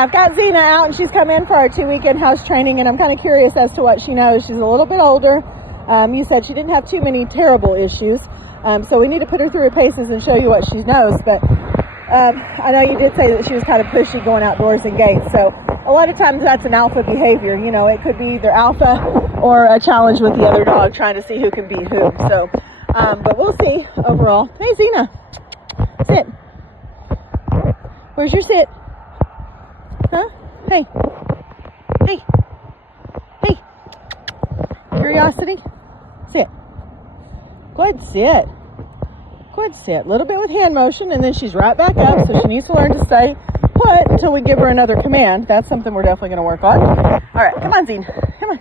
I've got Xena out, and she's come in for our 2-week in-house training, and I'm kind of curious as to what she knows. She's a little bit older. You said she didn't have too many terrible issues, so we need to put her through her paces and show you what she knows. But I know you did say that she was kind of pushy going outdoors and gates, so a lot of times that's an alpha behavior. You know, it could be either alpha or a challenge with the other dog, trying to see who can beat who. So, but we'll see overall. Hey, Xena, sit. Where's your sit? Huh? Hey. Hey. Hey. Curiosity? Sit. Good sit. Good sit. A little bit with hand motion, and then she's right back up, so she needs to learn to stay put until we give her another command. That's something we're definitely going to work on. All right, come on, Xena. Come on.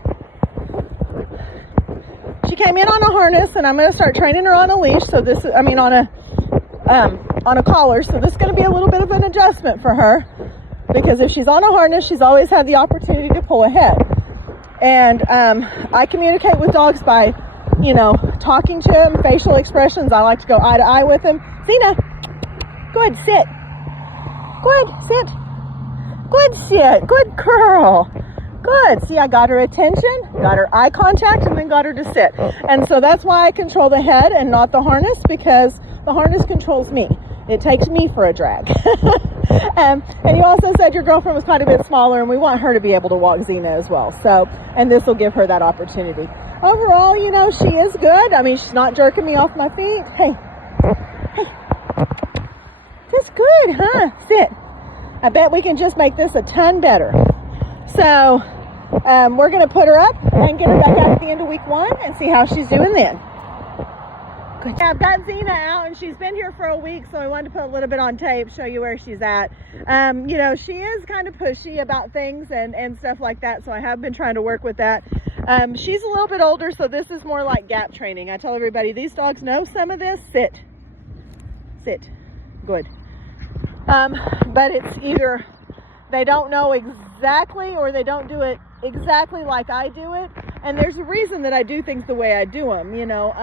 She came in on a harness, and I'm going to start training her on a leash. So this, I mean, on a collar. So this is going to be a little bit of an adjustment for her, because if she's on a harness, she's always had the opportunity to pull ahead. And I communicate with dogs by, you know, talking to them, facial expressions. I like to go eye to eye with them. Xena, good, sit. Good, sit. Good, sit. Good girl. Good. See, I got her attention, got her eye contact, and then got her to sit. And so that's why I control the head and not the harness, because the harness controls me. It takes me for a drag. And you also said your girlfriend was quite a bit smaller, and we want her to be able to walk Xena as well. So, and this will give her that opportunity. Overall, you know, she is good. I mean, she's not jerking me off my feet. Hey. Hey. That's good, huh? Sit. I bet we can just make this a ton better. So, we're going to put her up and get her back out at the end of week 1 and see how she's doing then. Good. Yeah, I've got Xena out, and she's been here for a week, so I wanted to put a little bit on tape, show you where she's at. You know, she is kind of pushy about things and stuff like that, so I have been trying to work with that. She's a little bit older, so this is more like gap training. I tell everybody, these dogs know some of this. Sit. Sit. Good. But it's either they don't know exactly, or they don't do it exactly like I do it. And there's a reason that I do things the way I do them. You know,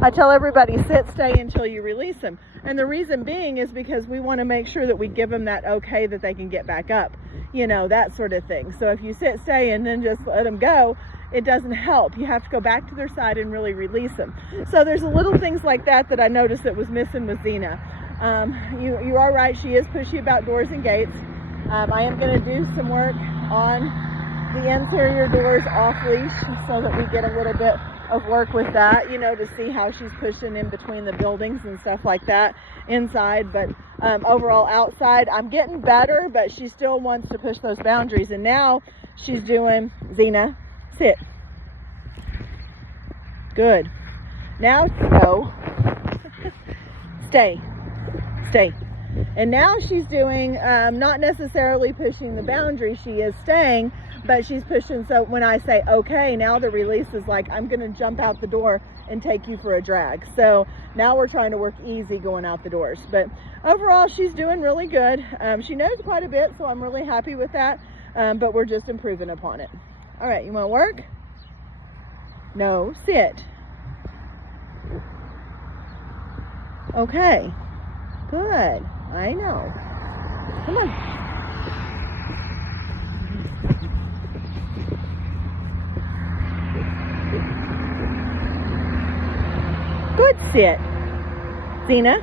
I tell everybody, sit, stay until you release them. And the reason being is because we want to make sure that we give them that okay that they can get back up, you know, that sort of thing. So if you sit, stay, and then just let them go, it doesn't help. You have to go back to their side and really release them. So there's little things like that that I noticed that was missing with Xena. You are right, she is pushy about doors and gates. I am going to do some work on the interior doors off leash, so that we get a little bit of work with that, you know, to see how she's pushing in between the buildings and stuff like that inside. But overall outside, I'm getting better, but she still wants to push those boundaries. And now she's doing, Xena, sit. Good. Now, go. Stay. Stay. And now she's doing, not necessarily pushing the boundary, she is staying, but she's pushing. So when I say, okay, now the release is like, I'm going to jump out the door and take you for a drag. So now we're trying to work easy going out the doors. But overall, she's doing really good. She knows quite a bit, so I'm really happy with that. But we're just improving upon it. All right, you want to work? No, sit. Okay, good. I know. Come on. Good sit. Xena,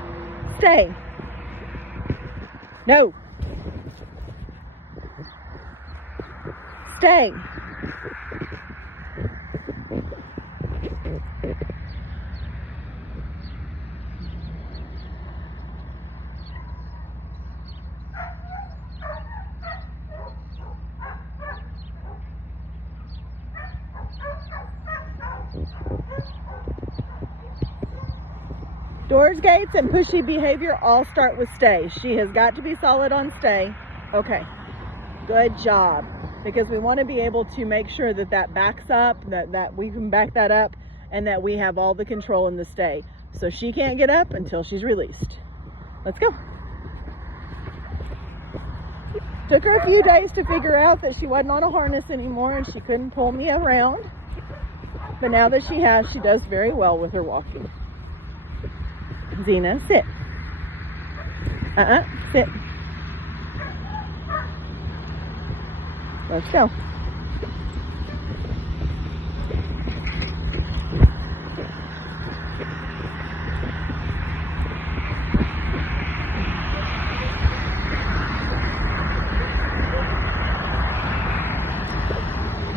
stay. No. Stay. Doors, gates, and pushy behavior all start with stay. She has got to be solid on stay. Okay, good job. Because we want to be able to make sure that that backs up, that we can back that up, and that we have all the control in the stay. So she can't get up until she's released. Let's go. Took her a few days to figure out that she wasn't on a harness anymore and she couldn't pull me around. But now that she has, she does very well with her walking. Xena, sit. Sit. Let's go.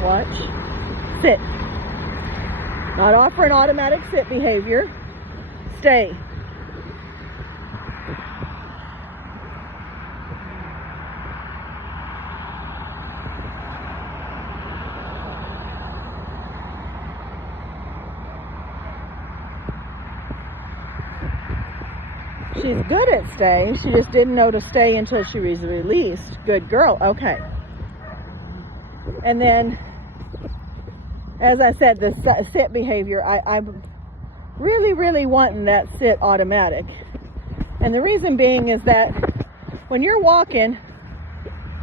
Watch. Sit. Not offering automatic sit behavior. Stay. She's good at staying. She just didn't know to stay until she was released. Good girl. Okay. And then, as I said, the sit behavior, I'm really wanting that sit automatic. And the reason being is that when you're walking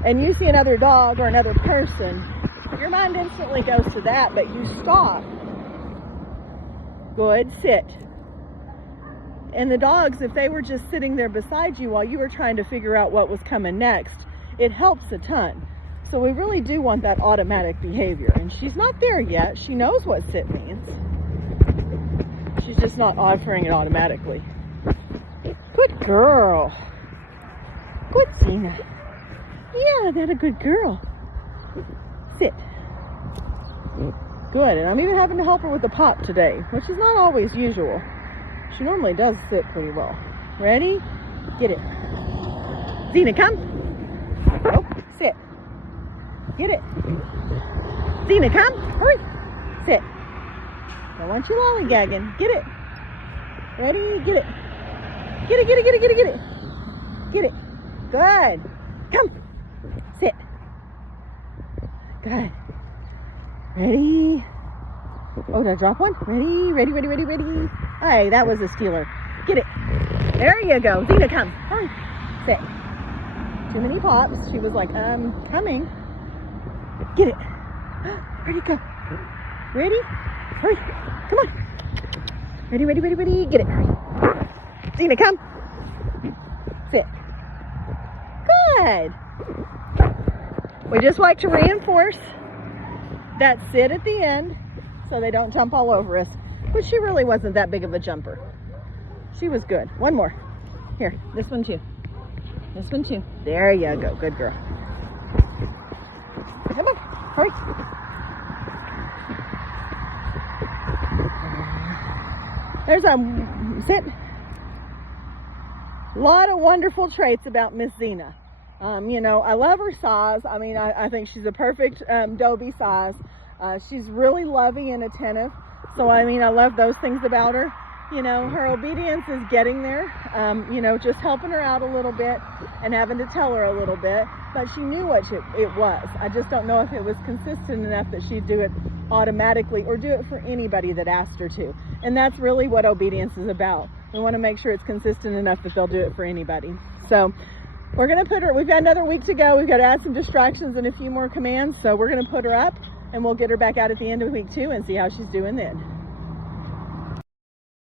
and you see another dog or another person, your mind instantly goes to that, but you stop. Good, sit. And the dogs, if they were just sitting there beside you while you were trying to figure out what was coming next, it helps a ton. So we really do want that automatic behavior. And she's not there yet. She knows what sit means. She's just not offering it automatically. Good girl. Good, Xena. Yeah, that's a good girl. Sit. Good. And I'm even having to help her with the pop today, which is not always usual. She normally does sit pretty well. Ready? Get it. Xena, come. Oh, sit. Get it. Xena, come. Hurry. Sit. Don't want you lollygagging. Get it. Ready? Get it. Get it, get it, get it, get it, get it. Get it. Good. Come. Sit. Good. Ready? Oh, did I drop one? Ready, ready, ready, ready, ready. Hey, that was a stealer. Get it. There you go. Xena, come. Hurry. Sit. Too many pops. She was like, coming. Get it. Ready, go. Ready? Hurry. Come on. Ready, ready, ready, ready. Get it. Hurry. Xena, come. Sit. Good. We just like to reinforce that sit at the end so they don't jump all over us. But she really wasn't that big of a jumper. She was good. One more. Here, this one too. This one too. There you go. Good girl. Come on. Hurry. There's a sit. A lot of wonderful traits about Miss Xena. You know, I love her size. I mean, I think she's a perfect Dobie size. She's really loving and attentive. So, I mean, I love those things about her. You know, her obedience is getting there. You know, just helping her out a little bit and having to tell her a little bit. But she knew what it was. I just don't know if it was consistent enough that she'd do it automatically or do it for anybody that asked her to. And that's really what obedience is about. We want to make sure it's consistent enough that they'll do it for anybody. So we're going to put her, we've got another week to go. We've got to add some distractions and a few more commands. So we're going to put her up and we'll get her back out at the end of week 2 and see how she's doing then.